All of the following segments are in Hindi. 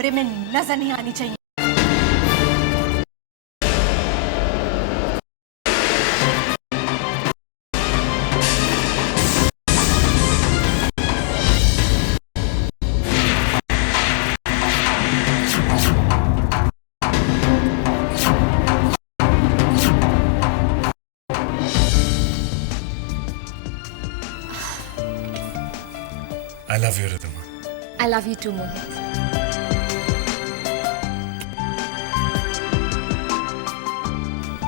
कमरे में नजर नहीं आनी चाहिए। I love you, Riddhima. I love you too, मोहित।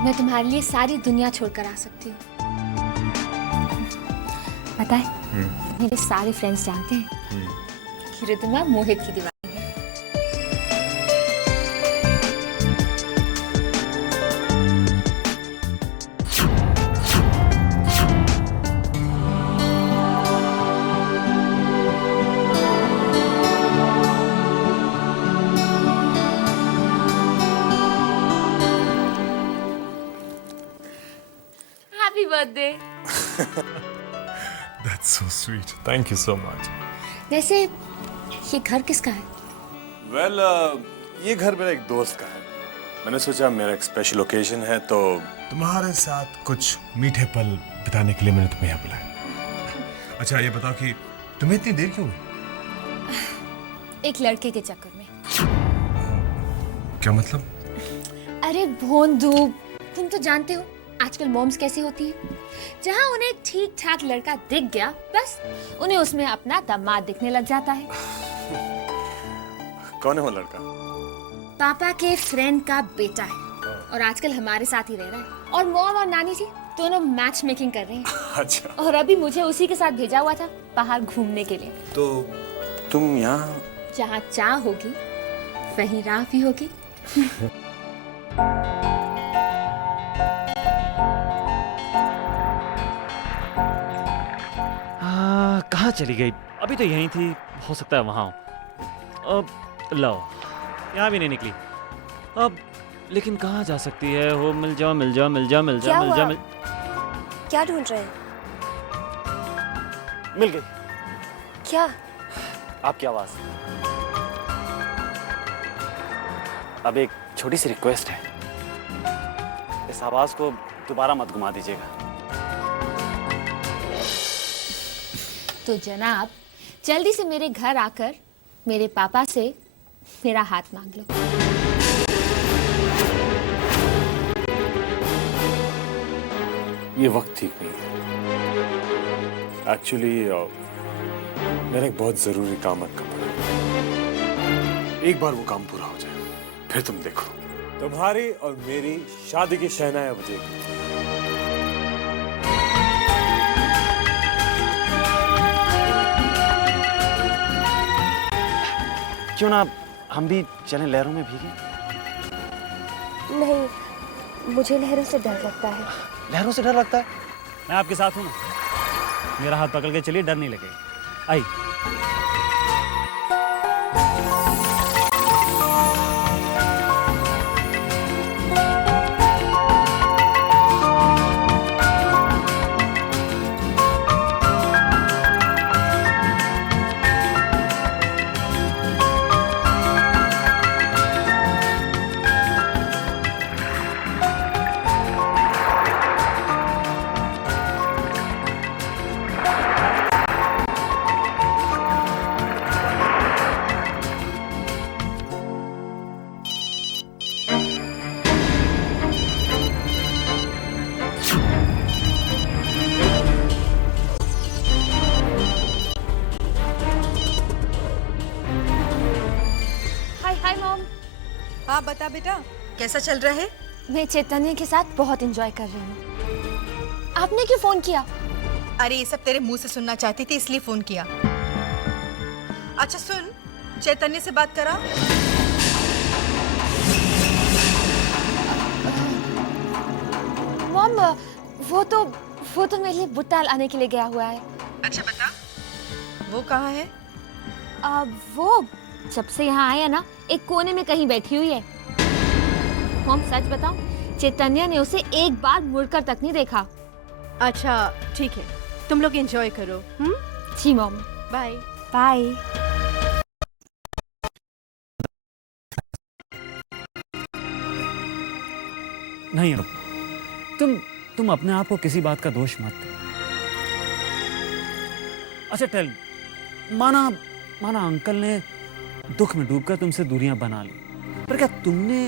मैं तुम्हारे लिए सारी दुनिया छोड़कर आ सकती हूँ। पता है, मेरे सारे फ्रेंड्स जानते हैं कि रिद्धिमा मोहित की दीवानी है। Happy birthday! That's so sweet. Thank you so much. वैसे ये घर किसका है? Well, ये घर मेरे एक दोस्त का है। मैंने सोचा मेरा एक स्पेशल ओकेजन है तो तुम्हारे साथ कुछ मीठे पल बिताने के लिए मैंने तुम्हें यहाँ बुलाया। अच्छा ये बताओ कि तुम्हें इतनी देर क्यों हुई? एक लड़के के चक्कर में। क्या मतलब? अरे भोंदू, तुम तो जानते हो आजकल मॉम्स कैसी होती है। जहाँ उन्हें एक ठीक ठाक लड़का दिख गया, बस उन्हें उसमें अपना दामाद दिखने लग जाता है। कौन है वो लड़का? पापा के फ्रेंड का बेटा है और आजकल हमारे साथ ही रह रहा है। और मॉम और नानी जी दोनों मैच मेकिंग कर रहे हैं। अच्छा। और अभी मुझे उसी के साथ भेजा हुआ था बाहर घूमने के लिए। तो तुम यहाँ? जहाँ चाह होगी वहीं राह भी होगी। कहाँ चली गई? अभी तो यहीं थी, हो सकता है वहाँ हो। अब लो, यहाँ भी नहीं निकली। अब लेकिन कहाँ जा सकती है? हो मिल जाओ मिल जाओ मिल जाओ मिल जाओ मिल जाओ मिल। क्या ढूंढ रहे हैं? मिल गई। क्या? आपकी आवाज। अब एक छोटी सी रिक्वेस्ट है, इस आवाज को दोबारा मत घुमा दीजिएगा। तो जनाब जल्दी से मेरे घर आकर मेरे पापा से मेरा हाथ मांग लो। ये वक्त ठीक नहीं है। एक्चुअली मेरा एक बहुत जरूरी काम अटका पड़ा है। एक बार वो काम पूरा हो जाए, फिर तुम देखो, तुम्हारी और मेरी शादी की शहनाइयां बजेगी। क्यों ना हम भी चलें लहरों में भीगे? नहीं, मुझे लहरों से डर लगता है। लहरों से डर लगता है? मैं आपके साथ हूं ना। मेरा हाथ पकड़ के चलिए, डर नहीं लगेगा। आई। हाँ बता बेटा, कैसा चल रहा है? मैं चैतन्य के साथ बहुत एंजॉय कर रही हूँ। आपने क्यों फोन किया? अरे ये सब तेरे मुंह से सुनना चाहती थी इसलिए फोन किया। अच्छा सुन, चैतन्य से बात करा। मॉम, वो तो मेरे लिए बुट्टा लाने के लिए गया हुआ है। अच्छा बता, वो कहाँ है? वो जब से यहाँ आया ना, एक कोने में कहीं बैठी हुई है। मॉम सच बताओ, चैतन्य ने उसे एक बार मुड़कर तक नहीं देखा। अच्छा ठीक है, तुम लोग एंजॉय करो। जी मॉम। Bye bye. नहीं अनुपमा, तुम अपने आप को किसी बात का दोष मत दो। अच्छा टेल, माना अंकल ने दुख में डूबकर तुमसे दूरियां बना ली, पर क्या तुमने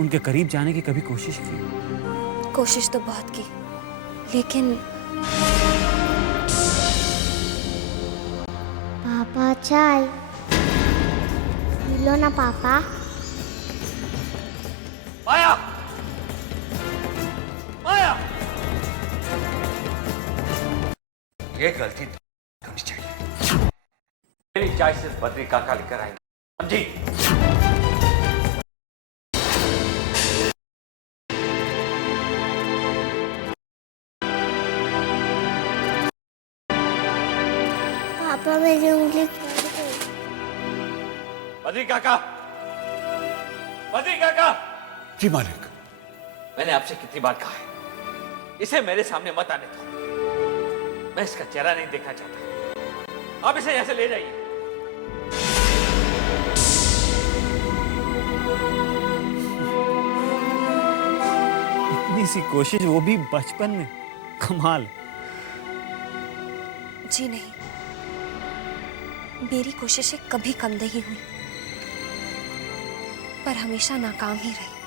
उनके करीब जाने की कभी कोशिश की? कोशिश तो बहुत की, लेकिन पापा चाय पी लो ना पापा। माया, माया, ये गलती करनी चाहिए। मेरी चाय सिर्फ बद्री काका लेकर आएंगे, समझी? पापा मेरी उंगली कट गई। बद्री काका, बद्री काका, जी मालिक। मैंने आपसे कितनी बार कहा है, इसे मेरे सामने मत आने दो। मैं इसका चेहरा नहीं देखना चाहता। आप इसे यहां से ले जाइए। इतनी सी कोशिश, वो भी बचपन में, कमाल। जी नहीं, मेरी कोशिशें कभी कम नहीं हुई, पर हमेशा नाकाम ही रही।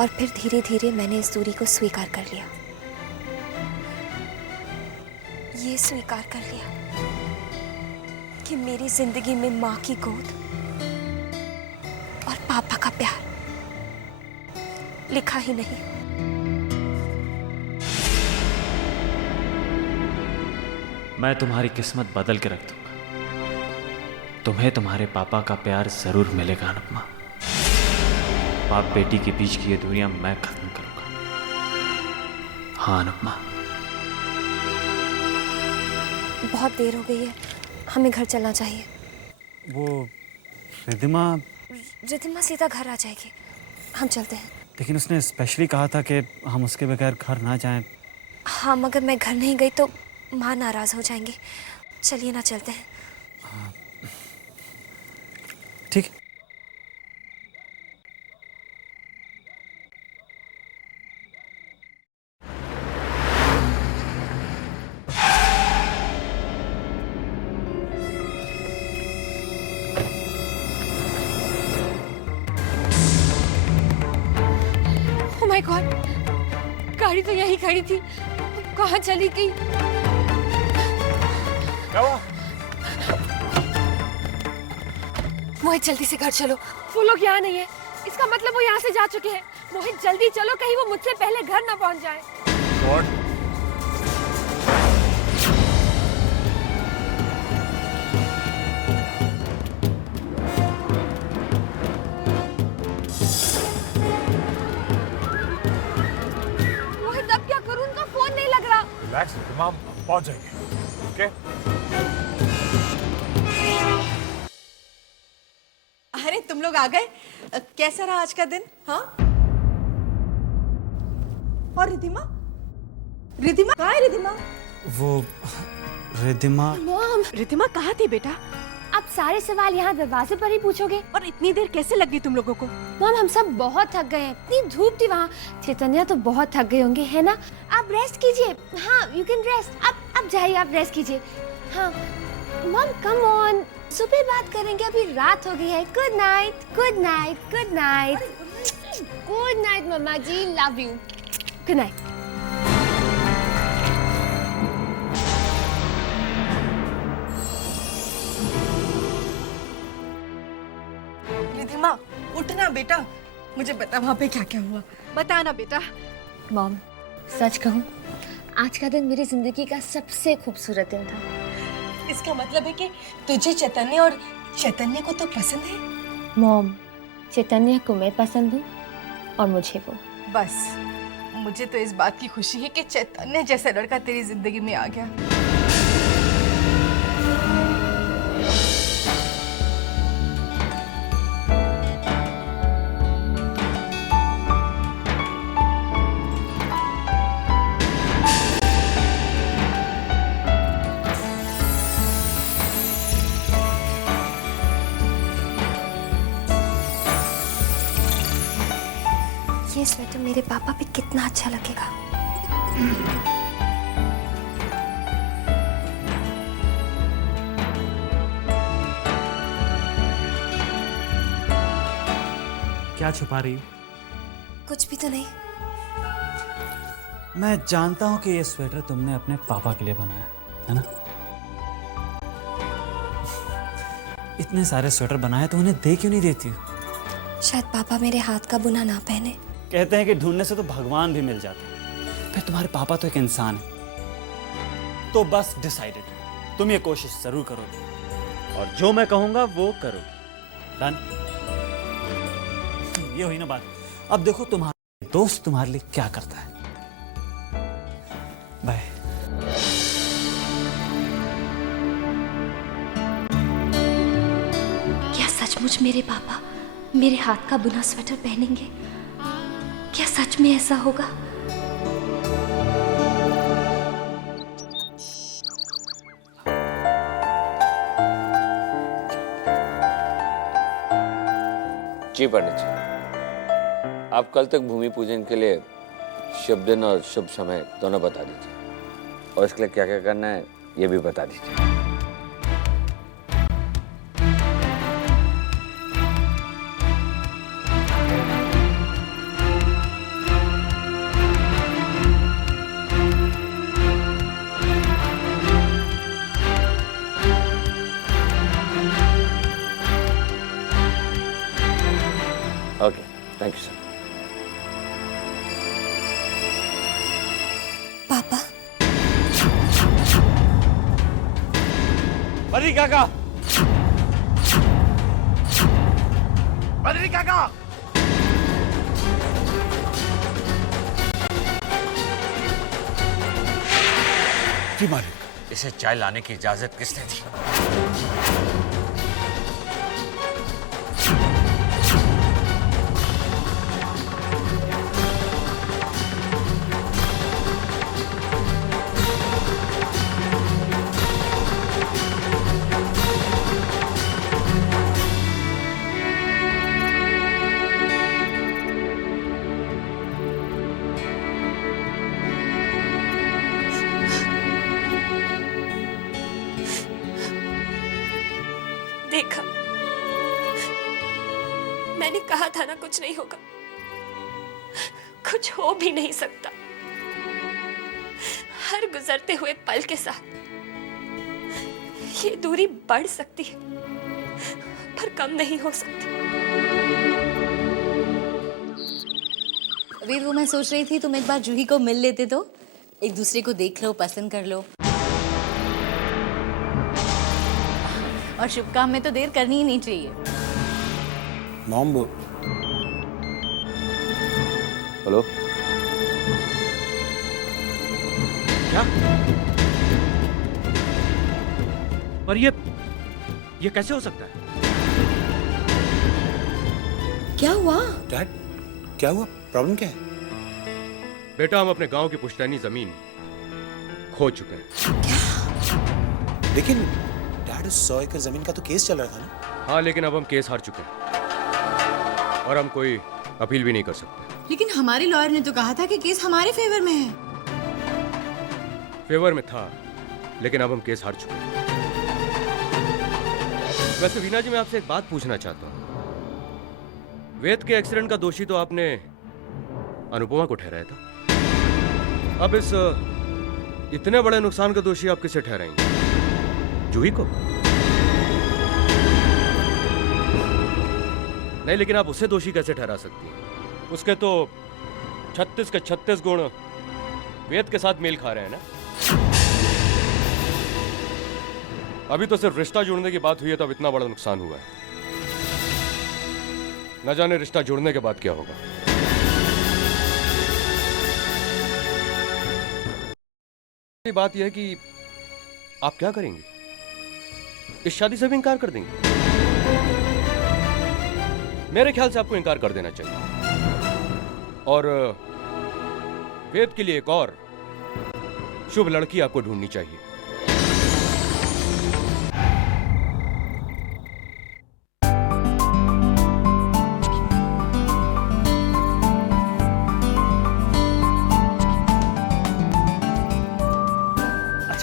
और फिर धीरे धीरे मैंने इस दूरी को स्वीकार कर लिया। ये स्वीकार कर लिया कि मेरी जिंदगी में माँ की गोद और पापा का प्यार लिखा ही नहीं। मैं तुम्हारी किस्मत बदल के रख दूंगा। तुम्हें तुम्हारे पापा का प्यार जरूर मिलेगा अनुपमा। बाप बेटी के बीच की ये दूरियां मैं खत्म करूंगा। हाँ अनुपमा। बहुत देर हो गई है, हमें घर चलना चाहिए। वो रिद्धिमा, रिद्धिमा सीधा घर आ जाएगी, हम चलते हैं। लेकिन उसने स्पेशली कहा था कि हम उसके बगैर घर ना जाएं। हाँ, मगर मैं घर नहीं गई तो माँ नाराज हो जाएंगी। चलिए ना, चलते हैं। ठीक है। ओह माय गॉड, गाड़ी तो यहीं खड़ी थी, कहाँ चली गई? क्या हुआ? मोहित जल्दी से घर चलो। वो लोग यहाँ नहीं है, इसका मतलब वो यहाँ से जा चुके हैं। मोहित जल्दी चलो, कहीं वो मुझसे पहले घर ना पहुँच जाए। What? मोहित अब क्या करूँ, उनका फोन नहीं लग रहा। रिलैक्स, तमाम पहुंच जाएंगे। ओके? अरे तुम लोग आ गए। कैसा रहा आज का दिन? हाँ। और रिद्धिमा? रिद्धिमा कहाँ है? रिद्धिमा? वो रिद्धिमा, मॉम, रिद्धिमा कहाँ थी बेटा? आप सारे सवाल यहाँ दरवाजे पर ही पूछोगे? और इतनी देर कैसे लग गई तुम लोगों को? मॉम, हम सब बहुत थक गए हैं, इतनी धूप थी वहाँ। चैतन्या तो बहुत थक गए होंगे, है ना? आप रेस्ट कीजिए। हाँ, यू कैन रेस्ट। आप जाइए, आप रेस्ट कीजिए। हाँ मॉम, कम ऑन, सुबह बात करेंगे, अभी रात हो गई है। Good night, good night, good night, good night मम्मा जी, love you. Good night. Riddhima उठना बेटा, मुझे बता वहाँ पे क्या क्या हुआ। बताना बेटा। मॉम, सच कहूँ, आज का दिन मेरी जिंदगी का सबसे खूबसूरत दिन था। इसका मतलब है कि तुझे चैतन्य और चैतन्य को तो पसंद है। मॉम, चैतन्य को मैं पसंद हूँ और मुझे वो। बस मुझे तो इस बात की खुशी है कि चैतन्य जैसा लड़का तेरी जिंदगी में आ गया। ये स्वेटर मेरे पापा पे कितना अच्छा लगेगा। क्या छुपा रही हो? कुछ भी तो नहीं। मैं जानता हूं कि ये स्वेटर तुमने अपने पापा के लिए बनाया है ना। इतने सारे स्वेटर बनाए तो उन्हें दे क्यों नहीं देती हो? शायद पापा मेरे हाथ का बुना ना पहने। कहते हैं कि ढूंढने से तो भगवान भी मिल जाते हैं। फिर तुम्हारे पापा तो एक इंसान है। तो बस डिसाइडेड, तुम ये कोशिश जरूर करोगे और जो मैं कहूंगा वो करोगे। डन? ये हुई ना बात। अब देखो तुम्हारा दोस्त तुम्हारे लिए क्या करता है। बाय। क्या सचमुच मेरे पापा मेरे हाथ का बुना स्वेटर पहनेंगे? क्या सच में ऐसा होगा? जी पंडित जी, आप कल तक भूमि पूजन के लिए शुभ दिन और शुभ समय दोनों बता दीजिए और इसके लिए क्या क्या करना है ये भी बता दीजिए। Okay, thank you sir. पापा, बद्री काका, बद्री काका, जी मालिक। इसे चाय लाने की इजाजत किसने दी? देखा, मैंने कहा था ना कुछ नहीं होगा, कुछ हो भी नहीं सकता। हर गुजरते हुए पल के साथ ये दूरी बढ़ सकती है पर कम नहीं हो सकती। अभी वो मैं सोच रही थी तुम एक बार जूही को मिल लेते तो एक दूसरे को देख लो, पसंद कर लो। और शुभ काम में तो देर करनी ही नहीं चाहिए। मॉम वो हेलो, क्या? पर ये कैसे हो सकता है? क्या हुआ? डैड, क्या हुआ? प्रॉब्लम क्या है? बेटा, हम अपने गांव की पुश्तैनी जमीन खो चुके हैं। लेकिन डैड, उस 100 एकड़ जमीन का तो केस चल रहा था ना? हाँ, लेकिन अब हम केस हार चुके हैं और हम कोई अपील भी नहीं कर सकते। लेकिन हमारे लॉयर ने तो कहा था कि केस हमारे फेवर में है। फेवर में था, लेकिन अब हम केस हार चुके हैं। वैसे वीना जी, मैं आपसे एक बात पूछना चाहता हूँ। वेद के एक्सीडेंट का दोषी तो आपने अनुपमा को ठहराया था। अब इस इतने बड़े नुकसान का दोषी आप किसे ठहराएंगे? जूही को? नहीं, लेकिन आप उसे दोषी कैसे ठहरा सकती हैं? उसके तो 36 के 36 गुण वेद के साथ मेल खा रहे हैं ना। अभी तो सिर्फ रिश्ता जुड़ने की बात हुई है तो अब इतना बड़ा नुकसान हुआ है। न जाने रिश्ता जुड़ने के बाद क्या होगा। बात यह है कि आप क्या करेंगे? इस शादी से भी इनकार कर देंगे? मेरे ख्याल से आपको इनकार कर देना चाहिए और वेद के लिए एक और शुभ लड़की आपको ढूंढनी चाहिए।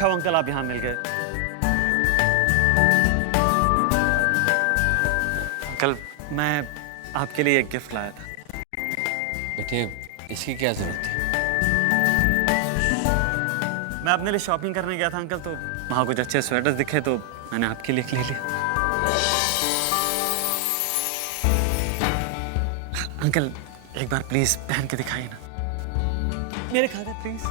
अच्छा हुआ अंकल आप यहाँ मिल गए। अंकल मैं आपके लिए एक गिफ्ट लाया था। बेटे इसकी क्या जरूरत थी? मैं अपने लिए शॉपिंग करने गया था अंकल, तो वहाँ कुछ अच्छे स्वेटर्स दिखे तो मैंने आपके लिए ले लिया। अंकल एक बार प्लीज पहन के दिखाइए ना मेरे खाते प्लीज।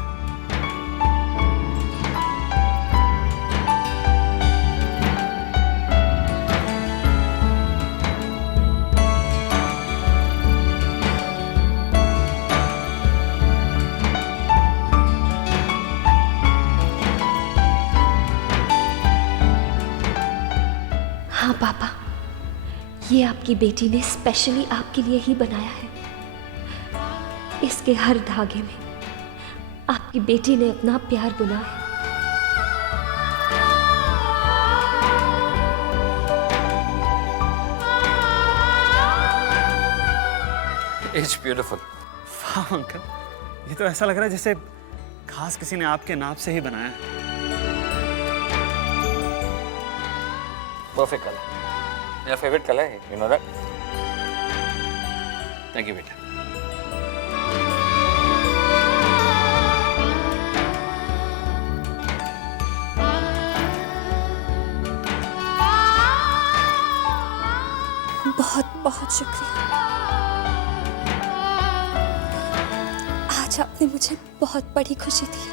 हाँ पापा, ये आपकी बेटी ने स्पेशली आपके लिए ही बनाया है। इसके हर धागे में आपकी बेटी ने अपना प्यार बुना है। It's beautiful. वाह अंकल, ये तो ऐसा लग रहा है जैसे खास किसी ने आपके नाप से ही बनाया है। परफेक्ट कलर, मेरा फेवरेट कलर है, you know that. Thank you बेटा। बहुत बहुत शुक्रिया। आज आपने मुझे बहुत बड़ी खुशी दी।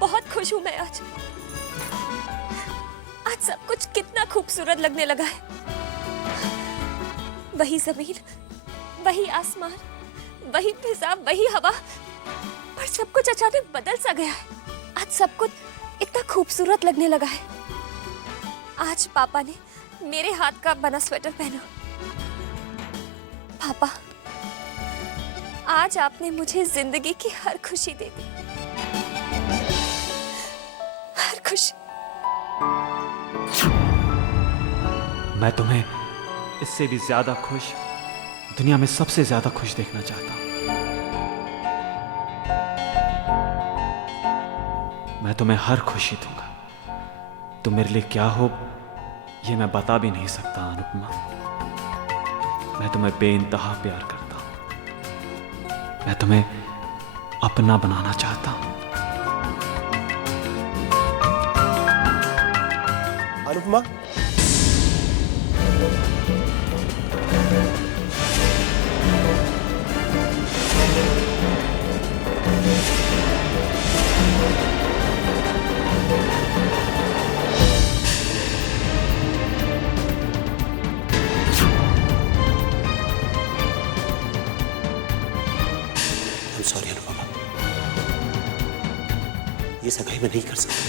बहुत खुश हूं मैं आज सब कुछ कितना खूबसूरत लगने लगा है। वही जमीन, वही आसमान, वही फिजा, वही हवा, पर सब कुछ अचानक बदल सा गया है। आज सब कुछ इतना खूबसूरत लगने लगा है। आज पापा ने मेरे हाथ का बना स्वेटर पहना। पापा, आज आपने मुझे जिंदगी की हर खुशी दे दी, हर खुशी। मैं तुम्हें इससे भी ज्यादा खुश, दुनिया में सबसे ज्यादा खुश देखना चाहता हूं। मैं तुम्हें हर खुशी दूंगा। तुम मेरे लिए क्या हो ये मैं बता भी नहीं सकता अनुपमा। मैं तुम्हें बेइंतहा प्यार करता हूं। मैं तुम्हें अपना बनाना चाहता हूं। अनुपमा, सॉरी अनुपमा, ये सगाई मैं नहीं कर सकता।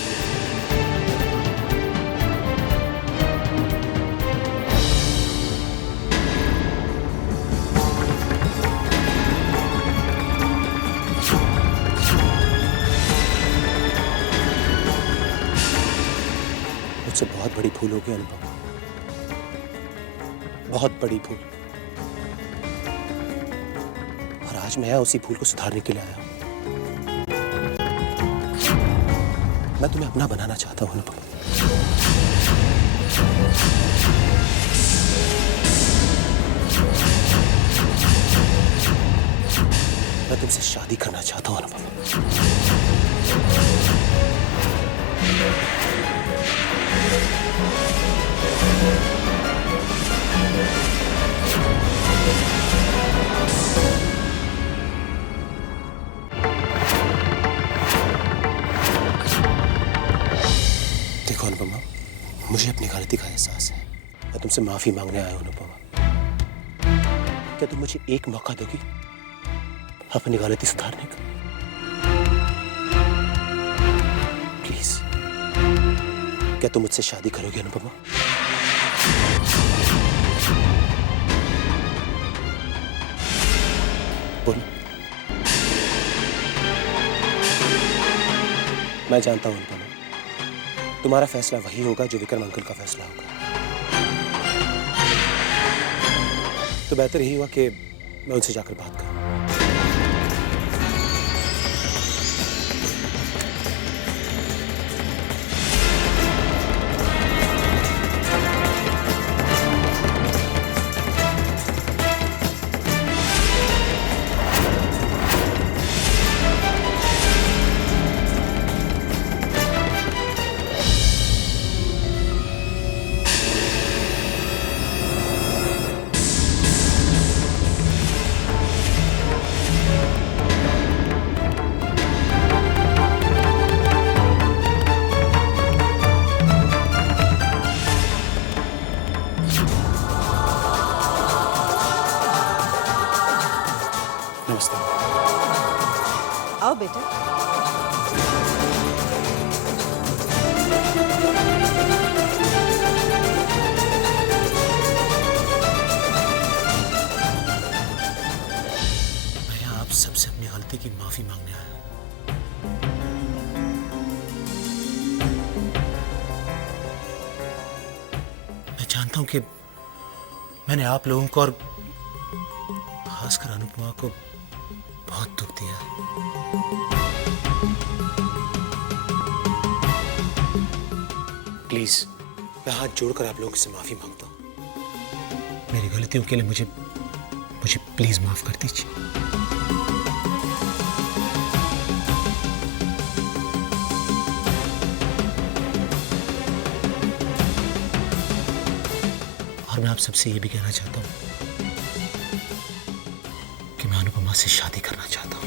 मुझसे बहुत बड़ी भूल हो गई अनुपमा, बहुत बड़ी भूल। और आज मैं उसी भूल को सुधारने के लिए आया हूं। मैं तुम्हें अपना बनाना चाहता हूं अनुपमा। मैं तुमसे शादी करना चाहता हूं अनुपमा। देखो अनुपमा, मुझे अपनी गलती का एहसास है। मैं तुमसे माफी मांगने आया हूं अनुपमा। क्या तुम मुझे एक मौका दोगी अपनी गलती सुधारने का? प्लीज क्या तुम मुझसे शादी करोगे अनुपमा? बोल। मैं जानता हूं अनुपमा, तुम्हारा फैसला वही होगा जो विक्रम अंकल का फैसला होगा। तो बेहतर यही हुआ कि मैं उनसे जाकर बात करूं। नमस्ते। आओ बेटा। मैं यहाँ आप सबसे अपनी गलती की माफी मांगने आया हूँ। मैं जानता हूँ कि मैंने आप लोगों को और खासकर अनुपमा को बहुत दुख दिया। प्लीज मैं हाथ जोड़कर आप लोगों से माफी मांगता हूं। मेरी गलतियों के लिए मुझे प्लीज माफ कर दीजिए। और मैं आप सबसे ये भी कहना चाहता हूं कि मैं अनुपमा से शादी करना चाहता हूं।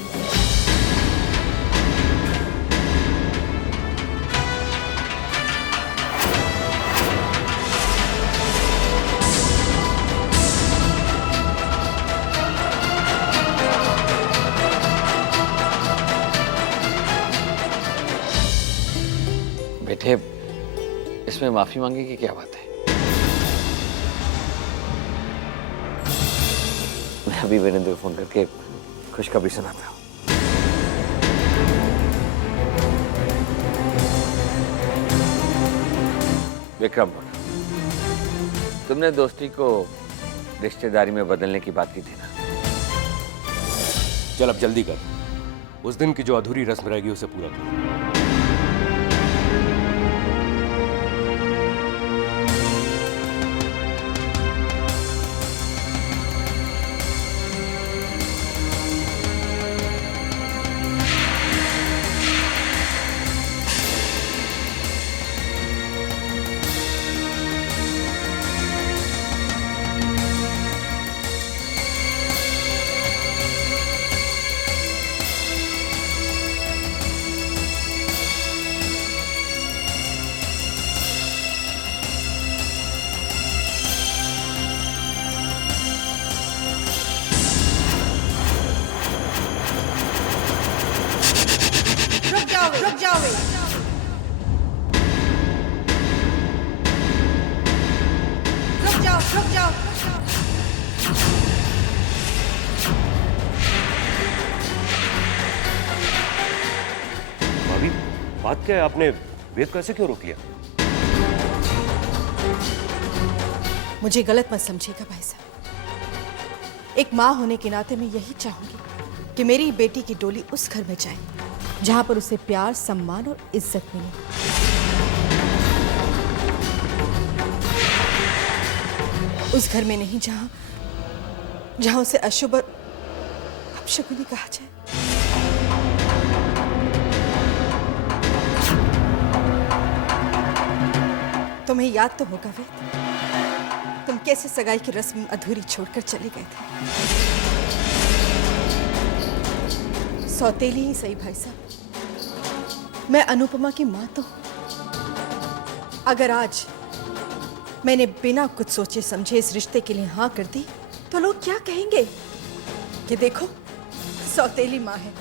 बेटे, इसमें माफी मांगे की क्या बात है? मैं अभी वीरेंद्र को फोन करके खुशखबरी सुनाता हूँ। विक्रम, तुमने दोस्ती को रिश्तेदारी में बदलने की बात की थी ना? चल अब जल्दी कर, उस दिन की जो अधूरी रस्म रहेगी उसे पूरा कर। रुक जाओ। भाभी, बात क्या है? आपने वेद को ऐसे क्यों रोक लिया? मुझे गलत मत समझिएगा भाई साहब। एक माँ होने के नाते मैं यही चाहूंगी कि मेरी बेटी की डोली उस घर में जाए जहां पर उसे प्यार, सम्मान और इज्जत मिले। उस घर में नहीं जहां उसे अशुभ और अपशकुनी कहा जाए। तुम्हें याद तो होगा वेद, तुम कैसे सगाई की रस्म अधूरी छोड़कर चले गए थे। सौतेली ही सही भाई साहब, मैं अनुपमा की मां तो हूं। अगर आज मैंने बिना कुछ सोचे समझे इस रिश्ते के लिए हाँ कर दी तो लोग क्या कहेंगे कि देखो सौतेली माँ है,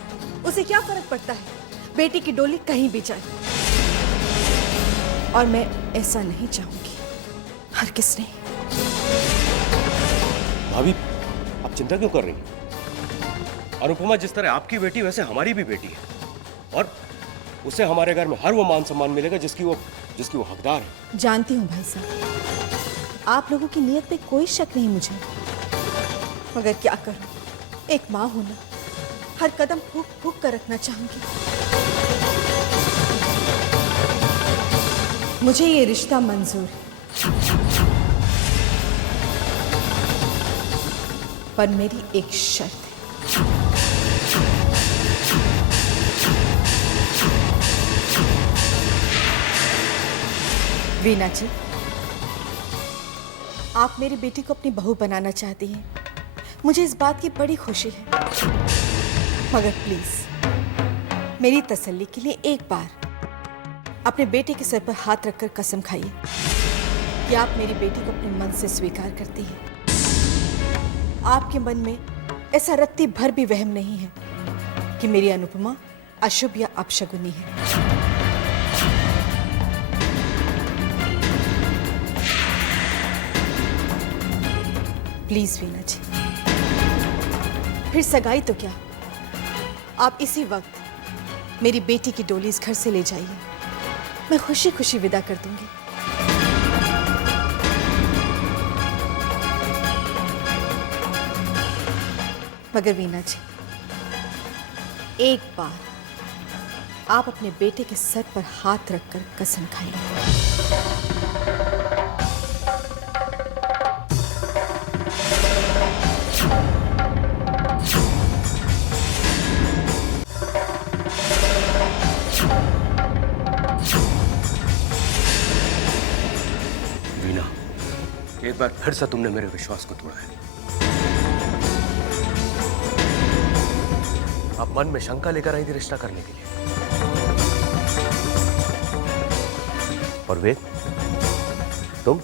उसे क्या फर्क पड़ता है बेटी की डोली कहीं भी जाए। और मैं ऐसा नहीं चाहूंगी, हर किसने। भाभी, आप चिंता क्यों कर रही हैं? अनुपमा जिस तरह आपकी बेटी वैसे हमारी भी बेटी है, और उसे हमारे घर में हर वो मान सम्मान मिलेगा जिसकी वो हकदार है। जानती हूँ भाई साहब, आप लोगों की नीयत पे कोई शक नहीं मुझे, मगर क्या करूं, एक माँ होना हर कदम फूक फूक कर रखना चाहूंगी। मुझे ये रिश्ता मंजूर है, पर मेरी एक शर्त है। वीना जी, आप मेरी बेटी को अपनी बहू बनाना चाहती हैं, मुझे इस बात की बड़ी खुशी है, मगर प्लीज मेरी तसल्ली के लिए एक बार अपने बेटे के सर पर हाथ रखकर कसम खाइए कि आप मेरी बेटी को अपने मन से स्वीकार करती हैं। आपके मन में ऐसा रत्ती भर भी वहम नहीं है कि मेरी अनुपमा अशुभ या अपशगुनी है। प्लीज वीना जी, फिर सगाई तो क्या, आप इसी वक्त मेरी बेटी की डोली इस घर से ले जाइए, मैं खुशी खुशी विदा कर दूंगी। मगर वीना जी, एक बार आप अपने बेटे के सर पर हाथ रखकर कसम खाइए। वीना, एक बार फिर से तुमने मेरे विश्वास को तोड़ा है। आप मन में शंका लेकर आई थी रिश्ता करने के लिए, और वेद, तुम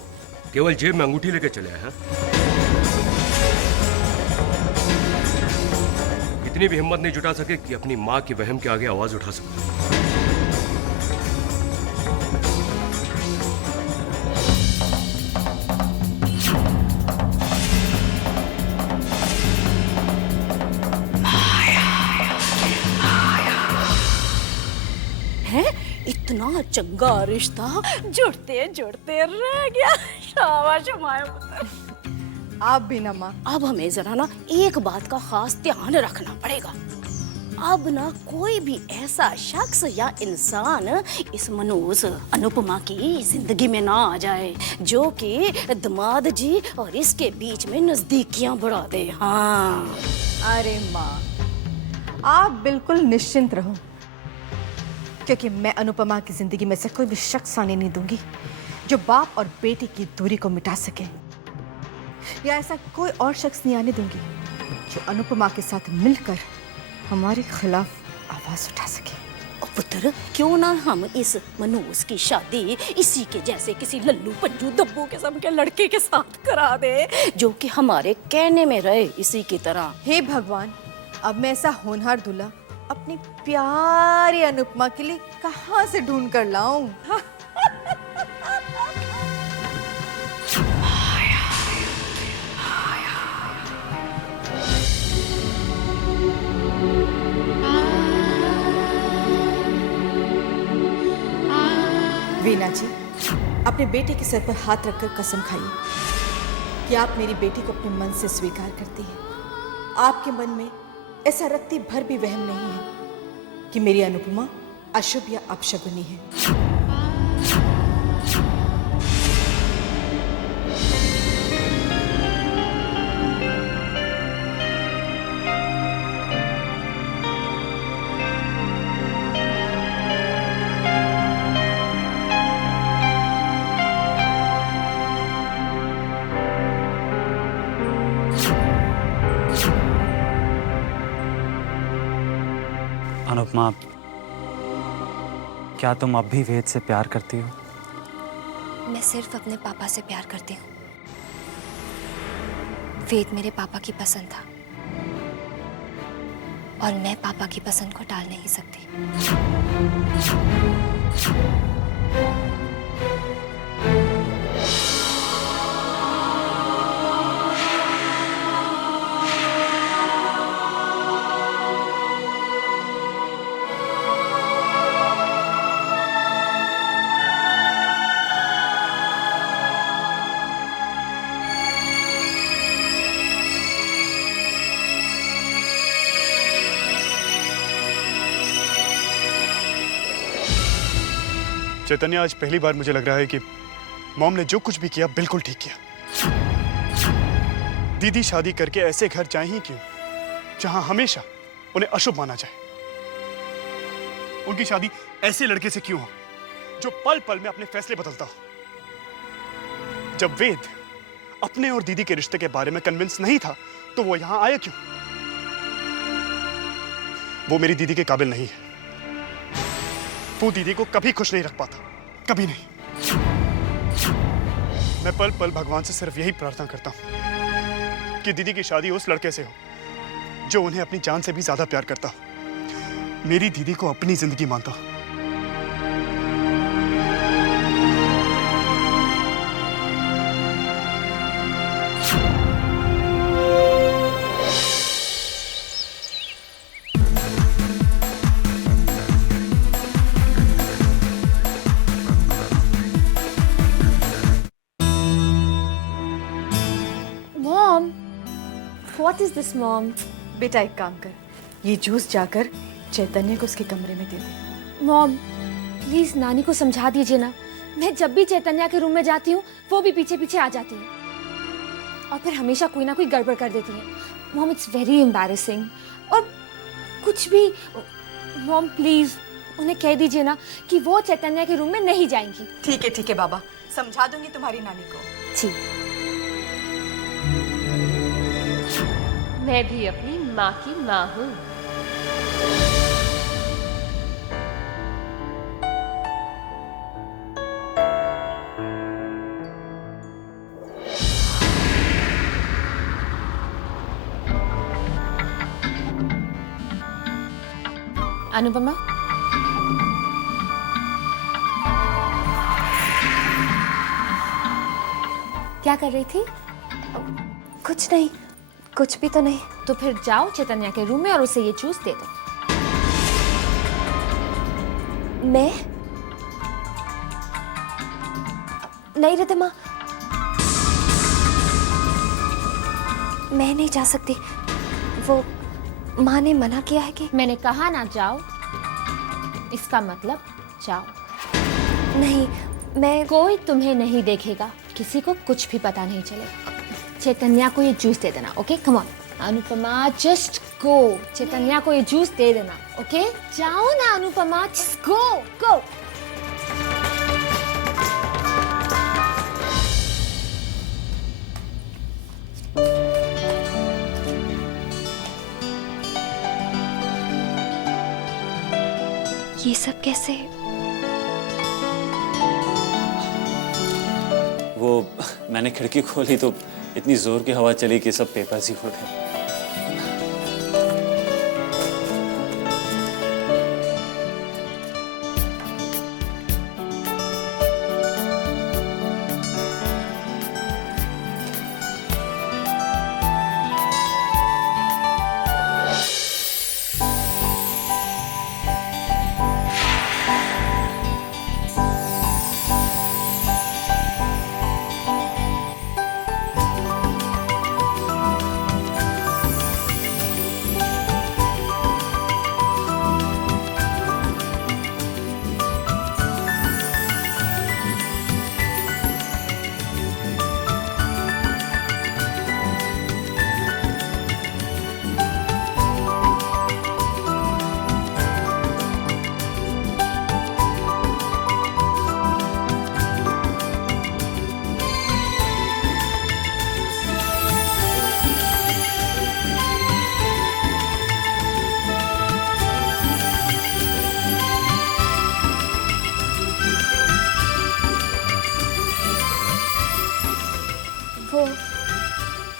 केवल जेब में अंगूठी लेके चले आए हैं। इतनी भी हिम्मत नहीं जुटा सके कि अपनी मां की वहम के आगे आवाज उठा सको। इतना चंगा रिश्ता जुड़ते जुड़ते रह गया। शाबाश हमारे पुत्र। आप भी ना माँ, अब हमें जरा ना एक बात का खास ध्यान रखना पड़ेगा। अब ना कोई भी ऐसा शख्स या इंसान इस मनूस अनुपमा की जिंदगी में ना आ जाए जो कि दामाद जी और इसके बीच में नजदीकियां बढ़ा दे। हाँ, अरे माँ, आप बिल्कुल निश्चिंत रहो, क्योंकि मैं अनुपमा की जिंदगी में से कोई भी शख्स आने नहीं दूंगी जो बाप और बेटी की दूरी को मिटा सके, या ऐसा कोई और शख्स नहीं आने दूंगी जो अनुपमा के साथ मिलकर हमारे खिलाफ आवाज उठा सके। पुत्र, क्यों ना हम इस मनूस की शादी इसी के जैसे किसी लल्लू पंजू दब्बू किस्म के लड़के के साथ करा दे जो कि हमारे कहने में रहे इसी की तरह। हे भगवान, अब मैं ऐसा होनहार दूल्हा अपनी प्यारी अनुपमा के लिए कहां से ढूंढ कर लाऊं? वीना जी, अपने बेटे के सर पर हाथ रखकर कसम खाइए कि आप मेरी बेटी को अपने मन से स्वीकार करती हैं। आपके मन में ऐसा रत्ती भर भी वहम नहीं है कि मेरी अनुपमा अशुभ या अपशगुनी है। अनुपमा, क्या तुम अब भी वेद से प्यार करती हो? मैं सिर्फ अपने पापा से प्यार करती हूँ। वेद मेरे पापा की पसंद था और मैं पापा की पसंद को टाल नहीं सकती। चैतन्य, आज पहली बार मुझे लग रहा है कि मॉम ने जो कुछ भी किया बिल्कुल ठीक किया। दीदी शादी करके ऐसे घर जाए ही क्यों जहां हमेशा उन्हें अशुभ माना जाए। उनकी शादी ऐसे लड़के से क्यों हो जो पल पल में अपने फैसले बदलता हो। जब वेद अपने और दीदी के रिश्ते के बारे में कन्विंस नहीं था तो वो यहां आया क्यों। वो मेरी दीदी के काबिल नहीं है। वो दीदी को कभी खुश नहीं रख पाता, कभी नहीं। मैं पल पल भगवान से सिर्फ यही प्रार्थना करता हूं कि दीदी की शादी उस लड़के से हो जो उन्हें अपनी जान से भी ज्यादा प्यार करता हो, मेरी दीदी को अपनी जिंदगी मानता हो। What is this, Mom? बेटा एक काम कर, ये जूस जाकर चैतन्य को उसके कमरे में दे दे। मॉम, प्लीज नानी को समझा दीजिए ना। मैं जब भी चैतन्य के रूम में जाती हूँ वो भी पीछे पीछे आ जाती है और फिर हमेशा कोई ना कोई गड़बड़ कर देती है। Mom, it's very embarrassing. और कुछ भी मॉम, प्लीज उन्हें कह दीजिए ना कि वो चैतन्य के रूम में नहीं जाएंगी। ठीक है बाबा, समझा दूंगी तुम्हारी नानी को। जी। मैं भी अपनी माँ की माँ हूँ। अनुपमा, क्या कर रही थी? कुछ नहीं, कुछ भी तो नहीं। तो फिर जाओ चैतन्य के रूम में और उसे ये जूस दे दो। मैं नहीं रिद्धिमा, मैं नहीं जा सकती। वो माँ ने मना किया है कि मैंने कहा ना जाओ, इसका मतलब जाओ। नहीं, मैं कोई तुम्हें नहीं देखेगा, किसी को कुछ भी पता नहीं चलेगा। चैतन्य को ये जूस दे देना, okay? Come on Anupama, just go. Chaitanya को ये जूस दे देना, ओके? जाओ ना अनुपमा, जस्ट गो गो। ये सब कैसे? वो मैंने खिड़की खोली तो इतनी जोर की हवा चली कि सब पेपर्स ही उड़ गए।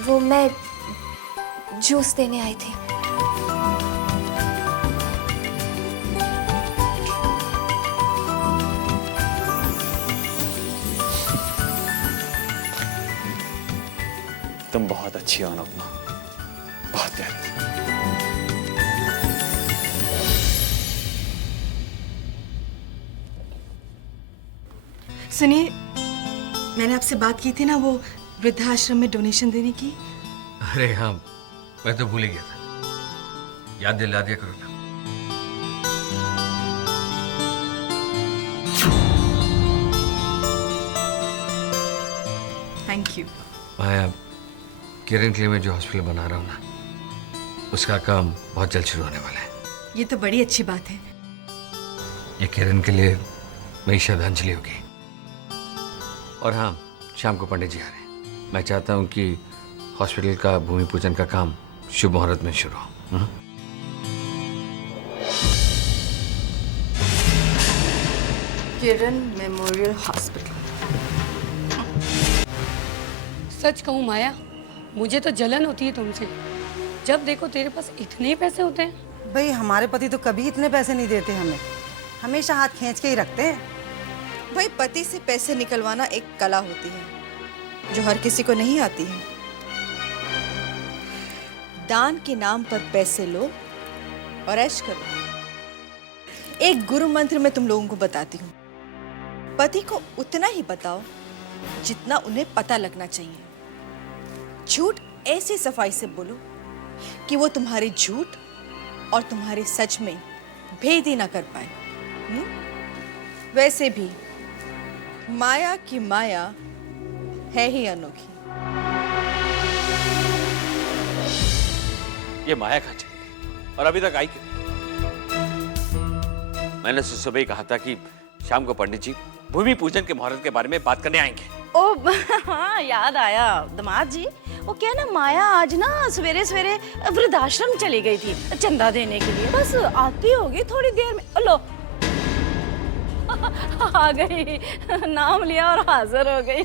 वो मैं जूस देने आई थी। बहुत अच्छी हो अनुपमा, बहुत प्यारी। सुनिए, मैंने आपसे बात की थी ना वो वृद्धाश्रम में डोनेशन देने की। अरे हाँ, मैं तो भूल ही गया था, याद दिला दिया करो ना। Thank you. मैं किरण के लिए मैं जो हॉस्पिटल बना रहा हूँ ना, उसका काम बहुत जल्द शुरू होने वाला है। ये तो बड़ी अच्छी बात है। ये किरण के लिए मेरी श्रद्धांजलि होगी। और हाँ, शाम को पंडित जी आ रहे हैं। मैं चाहता हूँ कि हॉस्पिटल का भूमि पूजन का काम शुभ मुहूर्त में शुरू हो। किरण मेमोरियल हॉस्पिटल। सच कहूँ माया, मुझे तो जलन होती है तुमसे। जब देखो तेरे पास इतने ही पैसे होते हैं। भाई हमारे पति तो कभी इतने पैसे नहीं देते हमें, हमेशा हाथ खींच के ही रखते हैं। भाई पति से पैसे निकलवाना एक कला होती है जो हर किसी को नहीं आती है। दान के नाम पर पैसे लो और ऐश करो। एक गुरु मंत्र मैं तुम लोगों को बताती हूँ। पति को उतना ही बताओ जितना उन्हें पता लगना चाहिए। झूठ ऐसी सफाई से बोलो कि वो तुम्हारे झूठ और तुम्हारे सच में भेद ही ना कर पाए। वैसे भी माया की माया है ही अनोखी। ये माया कहाँ चली गई और अभी तक आई क्यों? मैंने सुबह ही कहा था कि शाम को पंडित जी भूमि पूजन के मुहूर्त के बारे में बात करने आएंगे। ओ हाँ, याद आया दामाद जी। वो क्या ना, माया आज ना सवेरे सवेरे वृद्धाश्रम चली गई थी चंदा देने के लिए। बस आती होगी थोड़ी देर में। लो आ गई, नाम लिया और हाजिर हो गई।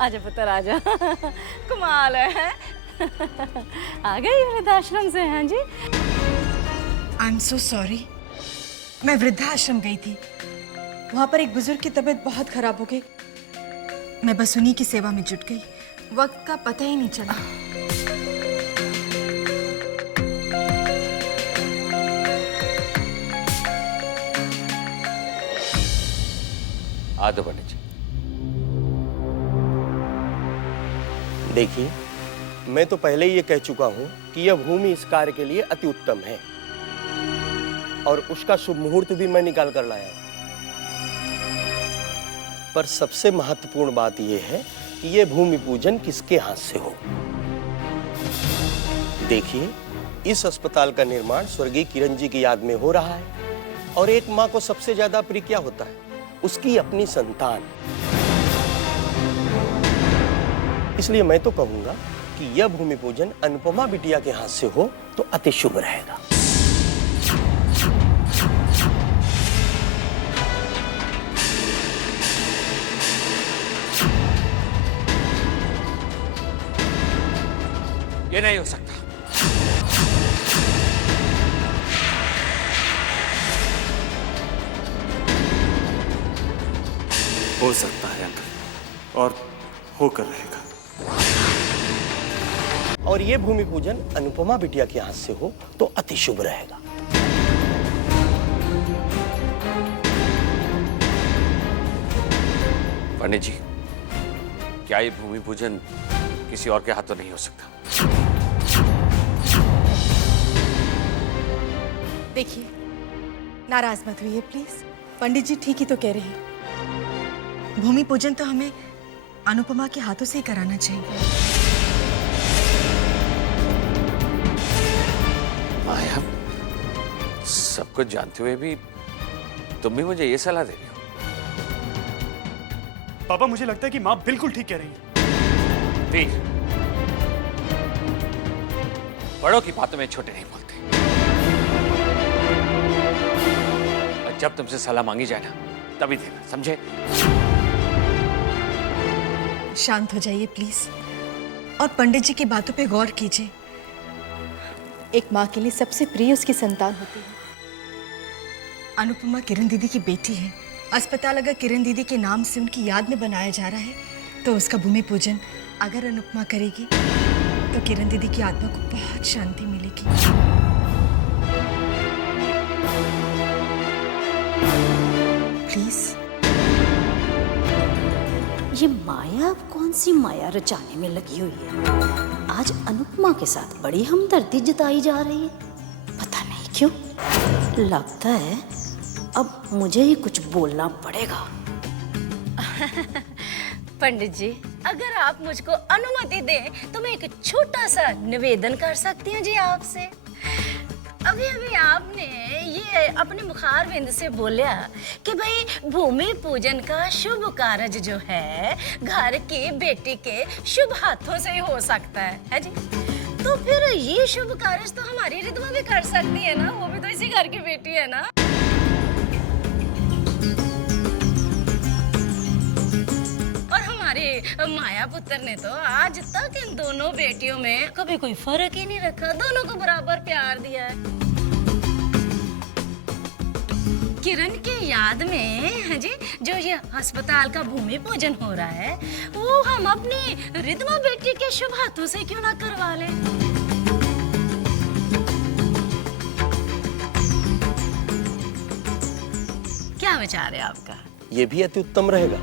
आजा पुत्र आजा, कमाल है। आ गई वृद्धाश्रम से। हैं जी। I am so sorry. मैं वृद्धाश्रम गई थी, वहां पर एक बुजुर्ग की तबीयत बहुत खराब हो गई। मैं बस उन्हीं की सेवा में जुट गई, वक्त का पता ही नहीं चला। आ दो पंडित जी। देखिए, मैं तो पहले ही ये कह चुका हूं कि यह भूमि इस कार्य के लिए अति उत्तम है और उसका शुभ मुहूर्त भी मैं निकाल कर लाया हूं। पर सबसे महत्वपूर्ण बात यह है कि यह भूमि पूजन किसके हाथ से हो। देखिए, इस अस्पताल का निर्माण स्वर्गीय किरण जी की याद में हो रहा है और एक माँ को सबसे ज्यादा प्रिय क्या होता है? उसकी अपनी संतान। इसलिए मैं तो कहूंगा कि यह भूमि पूजन अनुपमा बिटिया के हाथ से हो तो अति शुभ रहेगा। ये नहीं हो सकता। हो सकता है अंकल, और होकर रहेगा। और ये भूमि पूजन अनुपमा बिटिया के हाथ से हो तो अति शुभ रहेगा। पंडित जी, क्या ये भूमि पूजन किसी और के हाथ तो नहीं हो सकता? देखिए, नाराज मत होइए प्लीज। पंडित जी ठीक ही तो कह रहे हैं। भूमि पूजन तो हमें अनुपमा के हाथों से ही कराना चाहिए। माया, सब कुछ जानते हुए भी तुम भी मुझे ये सलाह दे रही हो? पापा, मुझे लगता है कि माँ बिल्कुल ठीक कह रही है। वीर, बड़ों की बातों में छोटे नहीं बोलते। और जब तुमसे सलाह मांगी जाए ना, तभी देना, समझे? शांत हो जाइए प्लीज और पंडित जी की बातों पे गौर कीजिए। एक माँ के लिए सबसे प्रिय उसकी संतान होती है। अनुपमा किरण दीदी की बेटी है। अस्पताल अगर किरण दीदी के नाम से उनकी याद में बनाया जा रहा है तो उसका भूमि पूजन अगर अनुपमा करेगी तो किरण दीदी की आत्मा को बहुत शांति मिलेगी। प्लीज। ये माया अब कौन सी माया रचाने में लगी हुई है? आज अनुपमा के साथ बड़ी हमदर्दी जताई जा रही है, पता नहीं क्यों। लगता है अब मुझे ही कुछ बोलना पड़ेगा। पंडित जी, अगर आप मुझको अनुमति दें तो मैं एक छोटा सा निवेदन कर सकती हूँ जी आपसे। अभी अभी आपने ये अपने मुखारविंद से बोला कि भाई भूमि पूजन का शुभ कार्य जो है घर की बेटी के शुभ हाथों से ही हो सकता है जी। तो फिर ये शुभ कार्य तो हमारी रिधमा भी कर सकती है ना, वो भी तो इसी घर की बेटी है ना। और हमारे माया पुत्र ने तो आज तक इन दोनों बेटियों में कभी कोई फर्क ही नहीं रखा, दोनों को बराबर प्यार दिया है। किरण के याद में है जी जो ये अस्पताल का भूमि पूजन हो रहा है वो हम अपनी रिधमा बेटी के शुभ हाथों से क्यों ना करवा लें? क्या विचार है आपका? ये भी अति उत्तम रहेगा।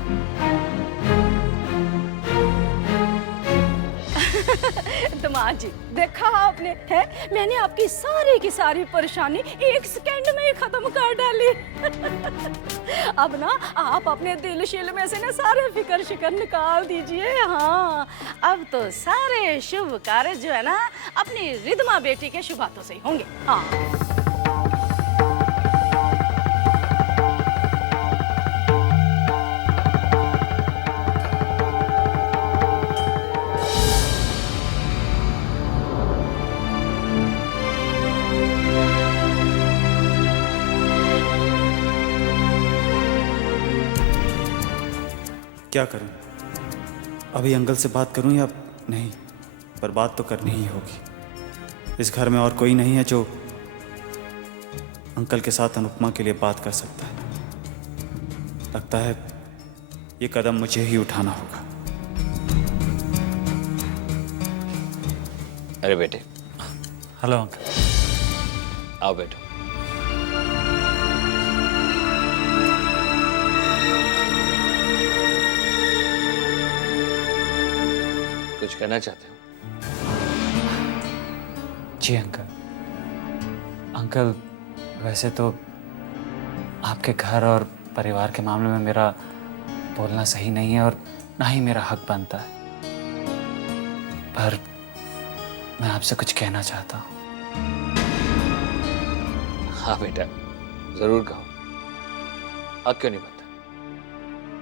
दामाद जी, देखा आपने है, मैंने आपकी सारी की सारी परेशानी एक सेकंड में ही खत्म कर डाली। अब ना आप अपने दिल शिल में से ना सारे फिक्र शिकर निकाल दीजिए। हाँ, अब तो सारे शुभ कार्य जो है ना अपनी रिधमा बेटी के शुभ हाथों से ही होंगे। हाँ। क्या करूं? अभी अंकल से बात करूं या नहीं? पर बात तो करनी ही होगी। इस घर में और कोई नहीं है जो अंकल के साथ अनुपमा के लिए बात कर सकता है। लगता है ये कदम मुझे ही उठाना होगा। अरे बेटे। Hello uncle. आओ बैठो। कुछ कहना चाहते हो? जी अंकल। अंकल, वैसे तो आपके घर और परिवार के मामले में मेरा बोलना सही नहीं है और ना ही मेरा हक बनता है, पर मैं आपसे कुछ कहना चाहता हूँ। हाँ बेटा, जरूर कहो। हक क्यों नहीं बनता?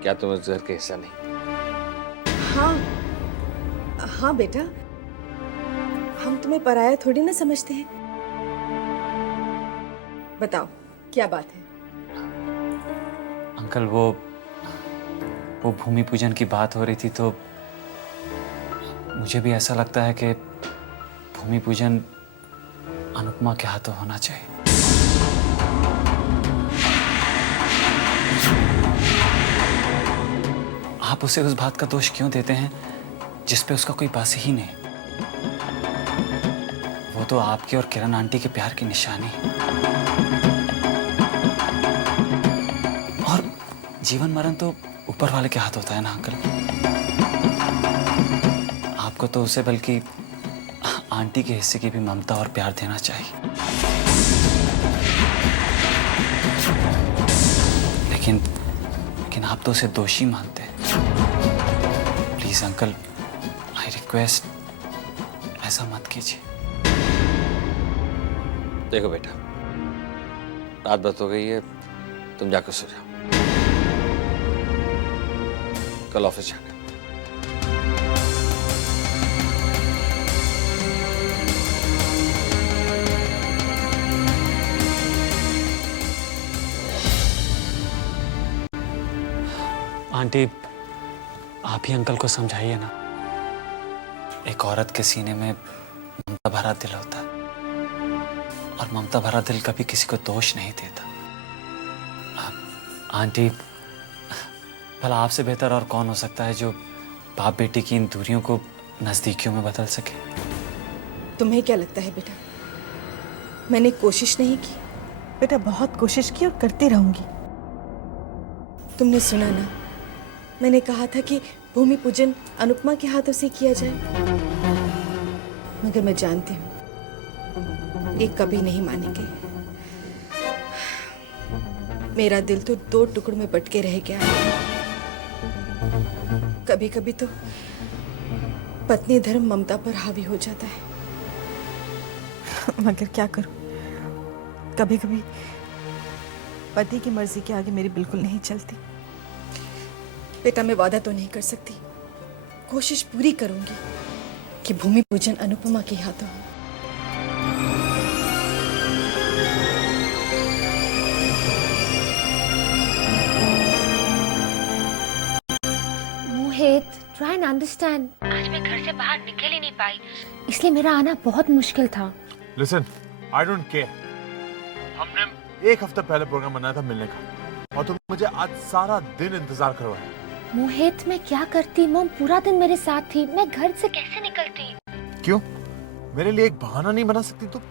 क्या तुम इस घर के हिस्सा नहीं? हाँ बेटा, हम तुम्हें पराया थोड़ी ना समझते हैं। बताओ क्या बात है? अंकल, वो भूमि पूजन की बात हो रही थी तो मुझे भी ऐसा लगता है कि भूमि पूजन अनुपमा के हाथों होना चाहिए। आप उसे उस बात का दोष क्यों देते हैं जिस पे उसका कोई बस ही नहीं? वो तो आपके और किरण आंटी के प्यार की निशानी है। और जीवन मरण तो ऊपर वाले के हाथ होता है ना अंकल। आपको तो उसे बल्कि आंटी के हिस्से की भी ममता और प्यार देना चाहिए। लेकिन आप तो उसे दोषी मानते हैं। प्लीज अंकल, आई रिक्वेस्ट, ऐसा मत कीजिए। देखो बेटा, रात बत हो गई है, तुम जाकर सो जाओ। कल ऑफिस जाना। आंटी, आप ही अंकल को समझाइए ना। एक औरत के सीने में ममता भरा दिल होता है और ममता भरा दिल कभी किसी को दोष नहीं देता। आंटी, भला आपसे बेहतर और कौन हो सकता है जो बाप बेटी की इन दूरियों को नजदीकियों में बदल सके? तुम्हें क्या लगता है बेटा, मैंने कोशिश नहीं की? बेटा बहुत कोशिश की और करती रहूंगी। तुमने सुना ना, मैंने कहा था कि भूमि पूजन अनुपमा के हाथों से किया जाए, मगर मैं जानती हूँ ये कभी नहीं मानेंगे। मेरा दिल तो 2 टुकड़ों में बट के रह गया है। कभी कभी तो पत्नी धर्म ममता पर हावी हो जाता है, मगर क्या करूं, कभी कभी पति की मर्जी के आगे मेरी बिल्कुल नहीं चलती। बेटा मैं वादा तो नहीं कर सकती, कोशिश पूरी करूंगी कि भूमि पूजन अनुपमा के हाथों हो। मोहित, ट्राई एंड अंडरस्टैंड। आज मैं घर से बाहर निकल ही नहीं पाई, इसलिए मेरा आना बहुत मुश्किल था। Listen, I don't care. हमने 1 हफ्ता पहले प्रोग्राम बनाया था मिलने का, और तुम मुझे आज सारा दिन इंतजार करवाया। मोहित, मैं क्या करती? मॉम पूरा दिन मेरे साथ थी, मैं घर से कैसे निकलती? क्यों? मेरे लिए एक बहाना नहीं बना सकती तुम?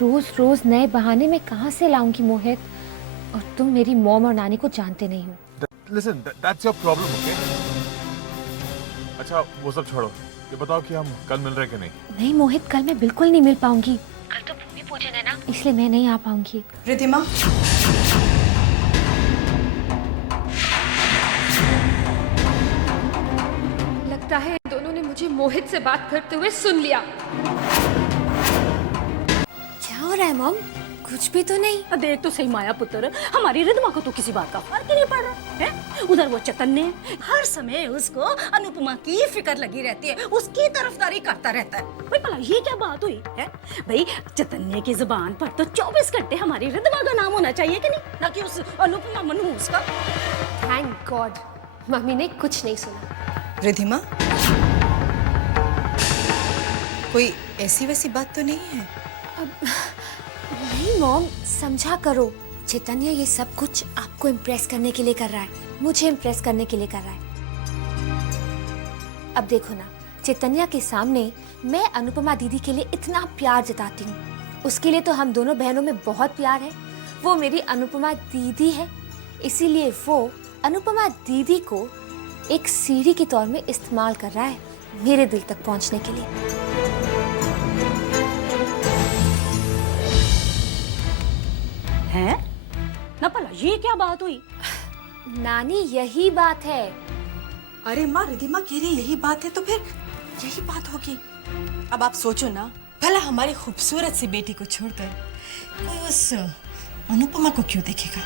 रोज रोज नए बहाने मैं कहाँ से लाऊंगी मोहित? और तुम मेरी मॉम और नानी को जानते नहीं हो। Listen, that's your problem, okay? अच्छा वो सब छोड़ो, ये बताओ कि हम कल मिल रहे कि नहीं? नहीं मोहित, कल मैं बिल्कुल नहीं मिल पाऊंगी। कल तो भूमि पूजन है ना, इसलिए मैं नहीं आ पाऊंगी। रिद्धिमा, लगता है इन दोनों ने मुझे मोहित से बात करते हुए सुन लिया। क्या हो रहा है मॉम? कुछ भी तो नहीं। देख तो सही माया पुत्र, हमारी रिद्धिमा को तो किसी बात का फर्क ही नहीं पड़ रहा है। उधर वो चैतन्य हर समय उसको अनुपमा की फिक्र लगी रहती है, उसकी तरफदारी करता रहता है। भाई भला ये क्या बात हुई है? भाई चैतन्य की जुबान पर तो 24 घंटे हमारी रिद्धिमा का नाम होना चाहिए कि नहीं, ना कि उस अनुपमा मनहूस का। थैंक गॉड मम्मी ने कुछ नहीं सुना। रिद्धिमा, कोई ऐसी वैसी बात तो नहीं है? नहीं मॉम, समझा करो। चैतन्य ये सब कुछ आपको इम्प्रेस करने के लिए कर रहा है, मुझे इम्प्रेस करने के लिए कर रहा है। अब देखो ना, चैतन्य के सामने मैं अनुपमा दीदी के लिए इतना प्यार जताती हूँ, उसके लिए तो हम दोनों बहनों में बहुत प्यार है। वो मेरी अनुपमा दीदी है, इसीलिए वो अनुपमा दीदी को एक सीढ़ी के तौर में इस्तेमाल कर रहा है मेरे दिल तक पहुँचने के लिए। हैं? ना भला ये क्या बात हुई? नानी यही बात है। अरे माँ, रिद्धिमा कह रही यही बात है तो फिर यही बात होगी। अब आप सोचो ना, भला हमारी खूबसूरत सी बेटी को छोड़कर कोई उस अनुपमा को क्यों देखेगा?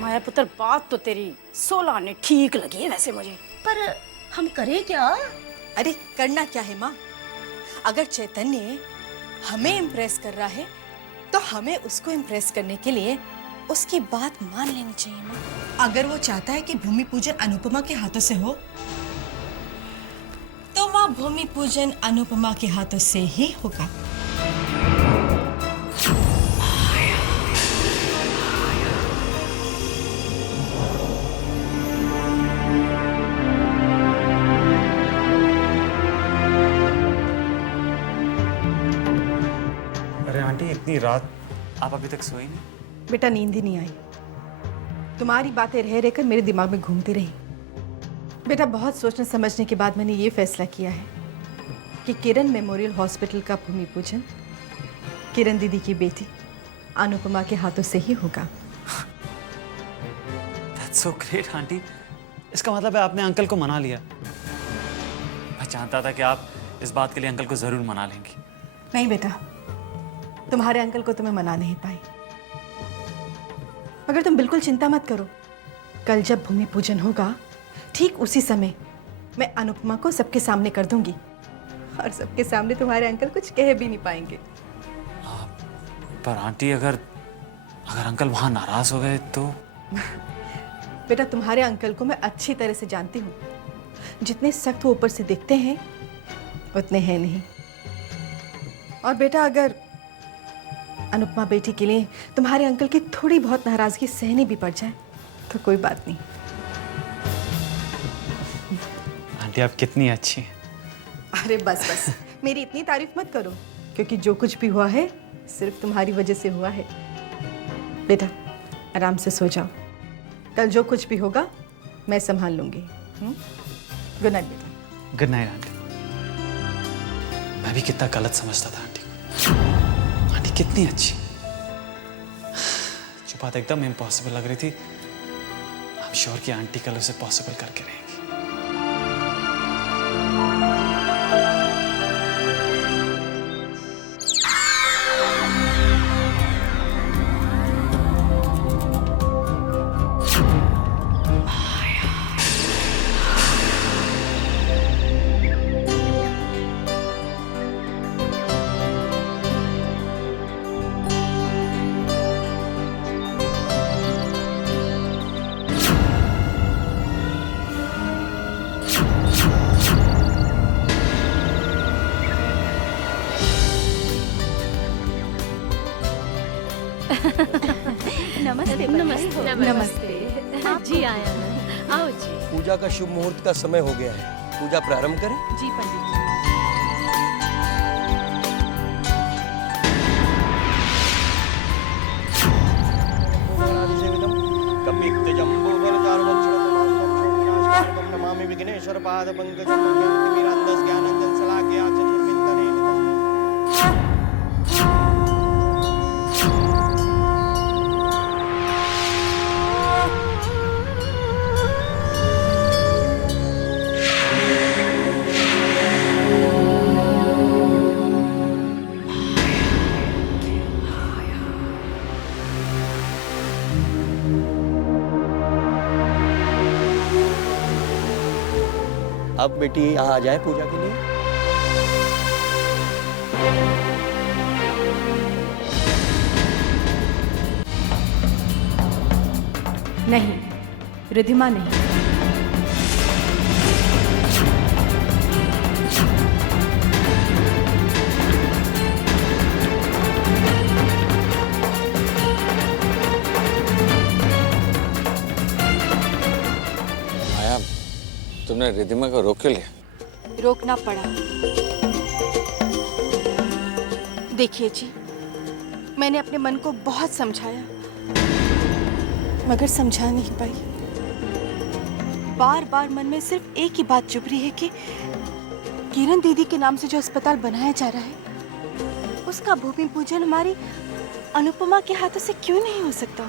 माया पुत्र, बात तो तेरी 16 ने ठीक लगी है वैसे मुझे, पर हम करें क्या? अरे करना क्या है माँ, अगर चैतन्य हमें इम्प्रेस कर रहा है तो हमें उसको इम्प्रेस करने के लिए उसकी बात मान लेनी चाहिए माँ। अगर वो चाहता है कि भूमि पूजन अनुपमा के हाथों से हो, तो वह भूमि पूजन अनुपमा के हाथों से ही होगा। आंटी इतनी रात आप अभी तक सोई नहीं? बेटा नींद ही नहीं आई, तुम्हारी बातें रह रहकर मेरे दिमाग में घूमती रही। बेटा बहुत सोचने समझने के बाद मैंने ये फैसला किया है कि किरण मेमोरियल हॉस्पिटल का भूमि पूजन किरण दीदी की बेटी अनुपमा के हाथों से ही होगा। That's so great आंटी, इसका मतलब है आपने अंकल को मना लिया। मैं चाहता था कि आप इस बात के लिए अंकल को जरूर मना लेंगी। नहीं बेटा, तुम्हारे अंकल को तो मैं मना नहीं पाई, मगर तुम बिल्कुल चिंता मत करो। कल जब भूमि पूजन होगा, ठीक उसी समय मैं अनुपमा को सबके सामने कर दूंगी और सबके सामने तुम्हारे अंकल कुछ कह भी नहीं पाएंगे। पर आंटी अगर अंकल वहां नाराज हो गए तो? बेटा तुम्हारे अंकल को मैं अच्छी तरह से जानती हूँ, जितने सख्त वो ऊपर से दिखते हैं उतने हैं नहीं। और बेटा अगर अनुपमा बेटी के लिए तुम्हारे अंकल की थोड़ी बहुत नाराजगी सहनी भी पड़ जाए तो कोई बात नहीं। आंटी आप कितनी अच्छी हैं, अरे बस बस, मेरी इतनी तारीफ मत करो, क्योंकि जो कुछ भी हुआ है सिर्फ तुम्हारी वजह से हुआ है। बेटा आराम से सो जाओ, कल जो कुछ भी होगा मैं संभाल लूंगी। गुड नाइट बेटा। Good night aunty. मैं भी कितना गलत समझता था आंटी को। आंटी कितनी अच्छी, जो बात एकदम इम्पॉसिबल लग रही थी, आई एम श्योर कि आंटी कल उसे पॉसिबल करके रहेंगी। नमस्ते नमस्ते नमस्ते। आप जी आया ना, आओ जी। पूजा का शुभ मुहूर्त का समय हो गया है, पूजा प्रारंभ करें। जी पंडित जी। नमामि विघ्नेश्वर पाद पंकजं ज्ञानतिमिरान्धस्य ज्ञानाञ्जन शलाकया चतुर्विंदने अब बेटी यहाँ आ जाए पूजा के लिए। नहीं, रिधिमा नहीं। माया, तुमने रिधिमा को रोक क्यों लिया? रोकना पड़ा। देखिए जी, मैंने अपने मन को बहुत समझाया, मगर समझा नहीं पाई। बार बार मन में सिर्फ एक ही बात चुभ रही है कि किरण दीदी के नाम से जो अस्पताल बनाया जा रहा है, उसका भूमि पूजन हमारी अनुपमा के हाथों से क्यों नहीं हो सकता?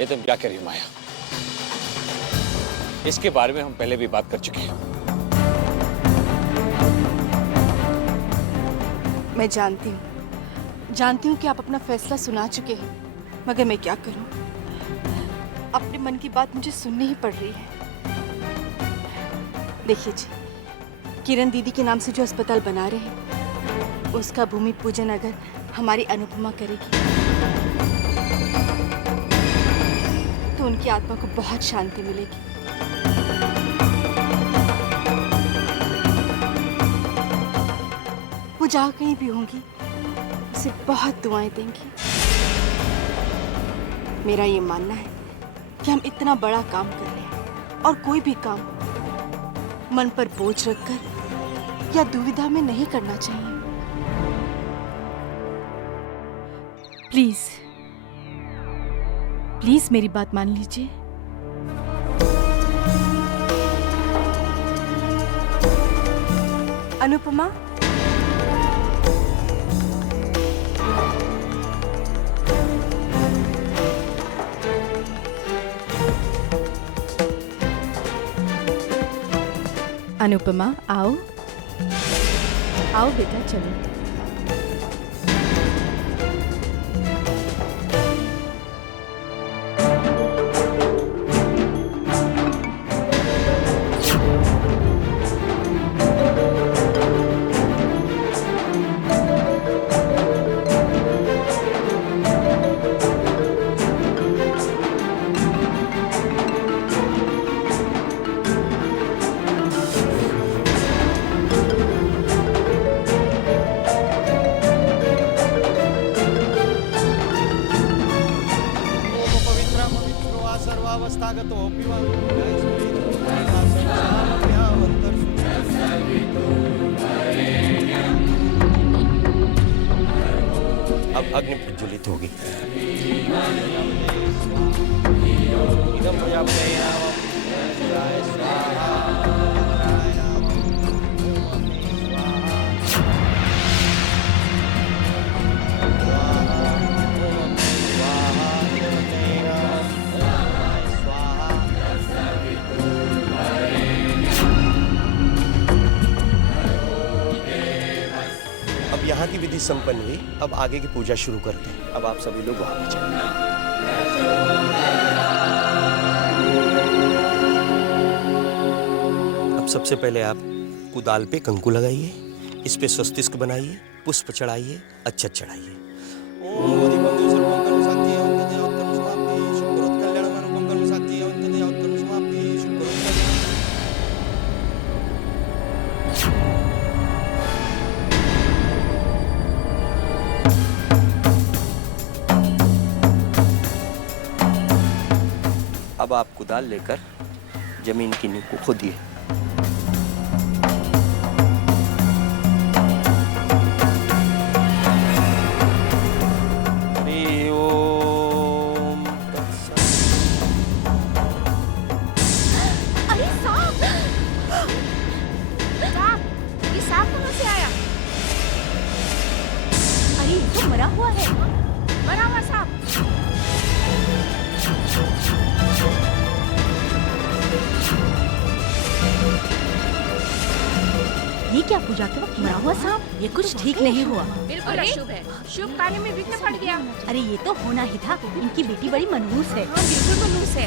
ये तुम क्या कह रही हो माया? इसके बारे में हम पहले भी बात कर चुके हैं। मैं जानती हूँ कि आप अपना फैसला सुना चुके हैं, मगर मैं क्या करूं? अपने मन की बात मुझे सुननी ही पड़ रही है। देखिए जी, किरण दीदी के नाम से जो अस्पताल बना रहे हैं, उसका भूमि पूजन अगर हमारी अनुपमा करेगी तो उनकी आत्मा को बहुत शांति मिलेगी। वो जहाँ कहीं भी होंगी, उसे बहुत दुआएं देंगी। मेरा ये मानना है कि हम इतना बड़ा काम कर रहे हैं और कोई भी काम मन पर बोझ रखकर या दुविधा में नहीं करना चाहिए। प्लीज प्लीज मेरी बात मान लीजिए। अनुपमा, अनुपमा आओ आओ बेटा, चलो। स्वावस्थागतोऽपि वा अब अग्नि प्रज्वलित होगी। इदं प्रजापतये नमः। शिवाय स्वाहा। अब यहाँ की विधि संपन्न हुई। अब आगे की पूजा शुरू करते हैं। अब आप सभी लोग वहां पर चलें। अब सबसे पहले आप कुदाल पे कंकु लगाइए, इस पे स्वस्तिष्क बनाइए, पुष्प चढ़ाइए, अच्छत चढ़ाइए। अब आप कुदाल लेकर जमीन की नींव को खोदिए। हरि ओम तत्सत्। अरे सांप! सांप! ये सांप कहाँ से आया? अरे ये तो मरा हुआ है। मरा हुआ सांप। ये क्या पूजा के वक्त मरा हुआ सांप? ये कुछ ठीक नहीं हुआ। बिल्कुल अशुभ है। शुभ कार्य में विघ्न पड़ गया। अरे ये तो होना ही था। इनकी बेटी बड़ी मनहूस है। हाँ बिल्कुल मनहूस है।